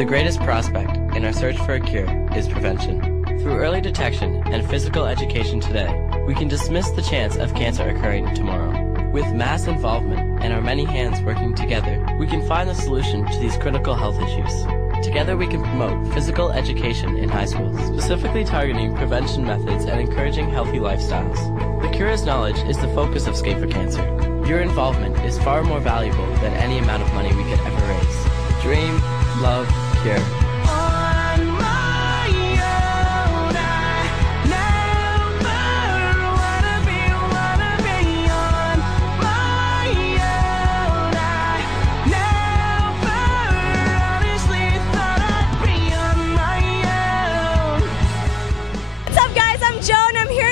The greatest prospect in our search for a cure is prevention. Through early detection and physical education today, we can dismiss the chance of cancer occurring tomorrow. With mass involvement and our many hands working together, we can find the solution to these critical health issues. Together we can promote physical education in high schools, specifically targeting prevention methods and encouraging healthy lifestyles. The Cura's knowledge is the focus of Skate for Cancer. Your involvement is far more valuable than any amount of money we could ever raise. Dream, love, cure.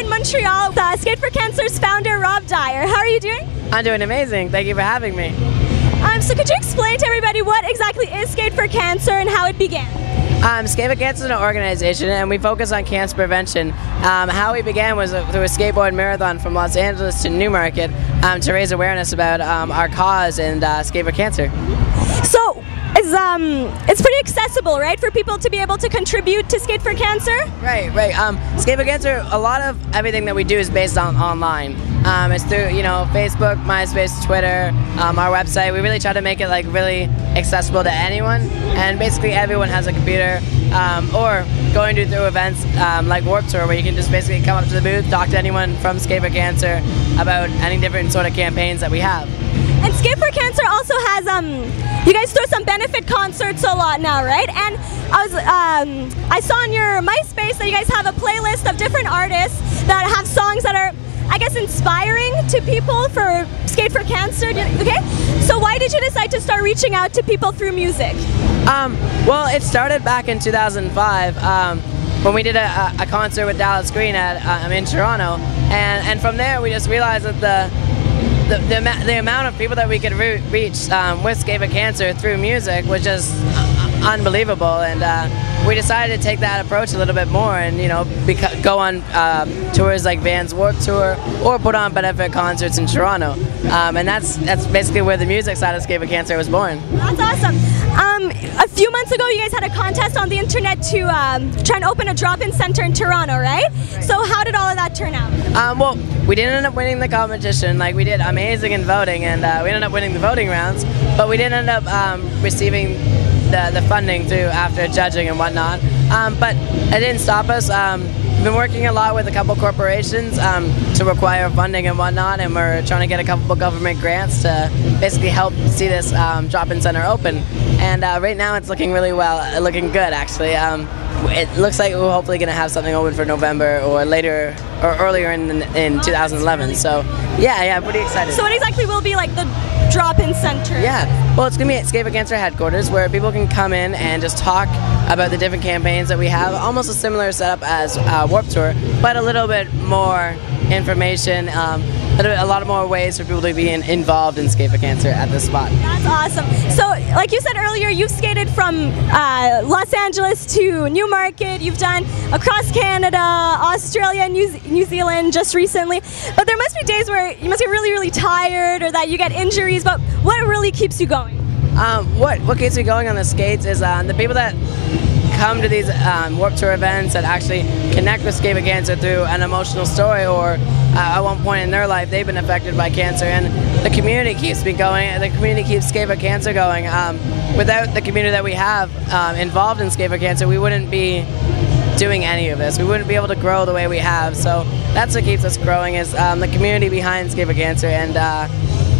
Montreal, Skate for Cancer's founder, Rob Dyer. How are you doing? I'm doing amazing. Thank you for having me. So could you explain to everybody what exactly is Skate for Cancer and how it began? Skate for Cancer is an organization and we focus on cancer prevention. How we began was through a skateboard marathon from Los Angeles to Newmarket to raise awareness about our cause and Skate for Cancer. So it's pretty accessible, right, for people to be able to contribute to Skate for Cancer? Right. Skate for Cancer, a lot of everything that we do is based on online. It's through, Facebook, MySpace, Twitter, our website. We really try to make it like really accessible to anyone, and basically everyone has a computer, or going through events like Warp Tour, where you can just basically come up to the booth, talk to anyone from Skate for Cancer about any different sort of campaigns that we have. And Skate for Cancer also has, you guys throw some benefit concerts a lot now, right? And I saw on your MySpace that you guys have a playlist of different artists that have songs that are, I guess, inspiring to people for Skate for Cancer. Okay, so why did you decide to start reaching out to people through music? Well, it started back in 2005 when we did a concert with Dallas Green in Toronto, and from there we just realized that the amount of people that we could reach with Skate for Cancer through music was just unbelievable, and we decided to take that approach a little bit more and go on tours like Van's Warp Tour or put on benefit concerts in Toronto, and that's basically where the music side of Skate for Cancer was born. That's awesome. A few months ago you guys had a contest on the internet to try and open a drop-in center in Toronto, right? So how did all of that turn out? Well, we didn't end up winning the competition. Like, we did amazing in voting, and we ended up winning the voting rounds, but we didn't end up receiving the funding through after judging and whatnot. But it didn't stop us. We've been working a lot with a couple corporations to require funding and whatnot, and we're trying to get a couple government grants to basically help see this drop-in center open. And right now it's looking really well, looking good actually. It looks like we're hopefully going to have something open for November or later or earlier in 2011. So yeah, pretty excited. So what exactly will be like the drop-in center? Yeah, well, it's going to be at Skate for Cancer headquarters, where people can come in and just talk about the different campaigns that we have. Almost a similar setup as Warp Tour, but a little bit more information, a lot more ways for people to be involved in Skate for Cancer at this spot. That's awesome. So, like you said earlier, you've skated from Los Angeles to Newmarket. You've done across Canada, Australia, New Zealand just recently. But there must be days where you must get really, really tired, or that you get injuries. But what really keeps you going? What keeps me going on the skates is the people that come to these Warp Tour events that actually connect with Skate for Cancer through an emotional story, or at one point in their life they've been affected by cancer, and the community keeps me going, and the community keeps Skate for Cancer going. Without the community that we have involved in Skate for Cancer, we wouldn't be doing any of this. We wouldn't be able to grow the way we have. So that's what keeps us growing, is the community behind Skate for Cancer, and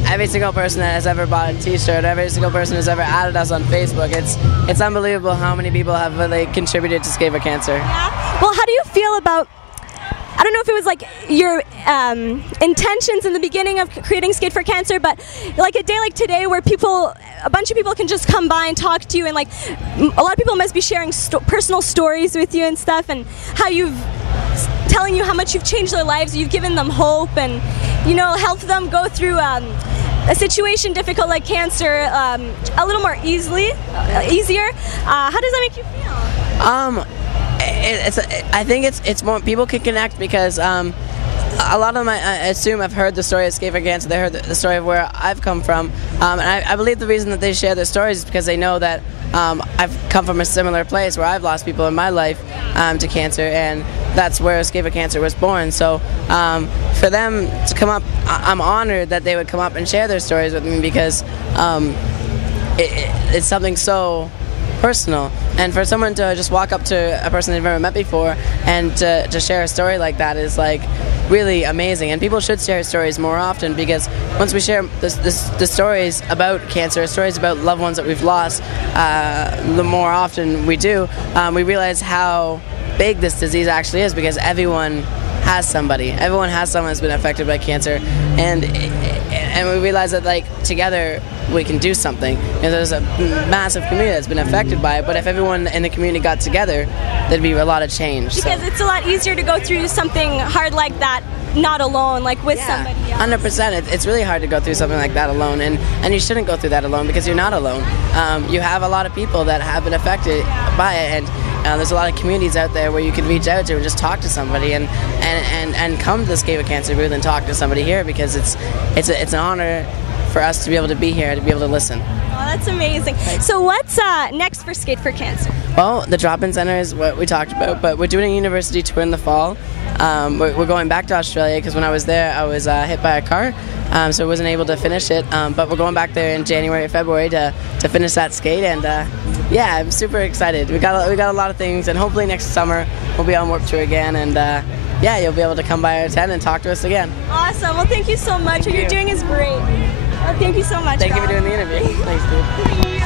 every single person that has ever bought a t-shirt, every single person who's ever added us on Facebook, it's unbelievable how many people have really contributed to Skate for Cancer. Yeah. Well, how do you feel about, I don't know if it was like your intentions in the beginning of creating Skate for Cancer, but like a day like today where a bunch of people can just come by and talk to you, and like a lot of people must be sharing personal stories with you and stuff, and how telling you how much you've changed their lives, you've given them hope, and helped them go through a situation difficult like cancer a little more easier. How does that make you feel? I think it's more people can connect because A lot of them, I assume, have heard the story of Skate for Cancer. They heard the story of where I've come from, and I believe the reason that they share their stories is because they know that I've come from a similar place where I've lost people in my life to cancer, and that's where Skate for Cancer was born. So for them to come up, I'm honored that they would come up and share their stories with me, because it's something so personal, and for someone to just walk up to a person they've never met before and to share a story like that is like really amazing. And people should share stories more often, because once we share the stories about cancer, stories about loved ones that we've lost, the more often we do, we realize how big this disease actually is, because everyone has somebody. Everyone has someone that's been affected by cancer, and we realize that like together we can do something. And there's a massive community that's been affected by it, but if everyone in the community got together, there'd be a lot of change. Because it's a lot easier to go through something hard like that not alone, like with somebody else. 100%. It's really hard to go through something like that alone, and you shouldn't go through that alone, because you're not alone. You have a lot of people that have been affected by it, and there's a lot of communities out there where you can reach out to and just talk to somebody, and come to the Skate for Cancer booth and talk to somebody here, because it's an honor for us to be able to be here, to be able to listen. Oh, that's amazing. So what's next for Skate for Cancer? Well, the drop-in center is what we talked about, but we're doing a university tour in the fall. We're going back to Australia, because when I was there, I was hit by a car, so I wasn't able to finish it. But we're going back there in January or February to finish that skate, and yeah, I'm super excited. We got a lot of things, and hopefully next summer we'll be on Warped Tour again, and yeah, you'll be able to come by our tent and talk to us again. Awesome. Well, thank you so much. What you're doing is great. Well, thank you so much. Thank you for doing the interview. Thanks, dude.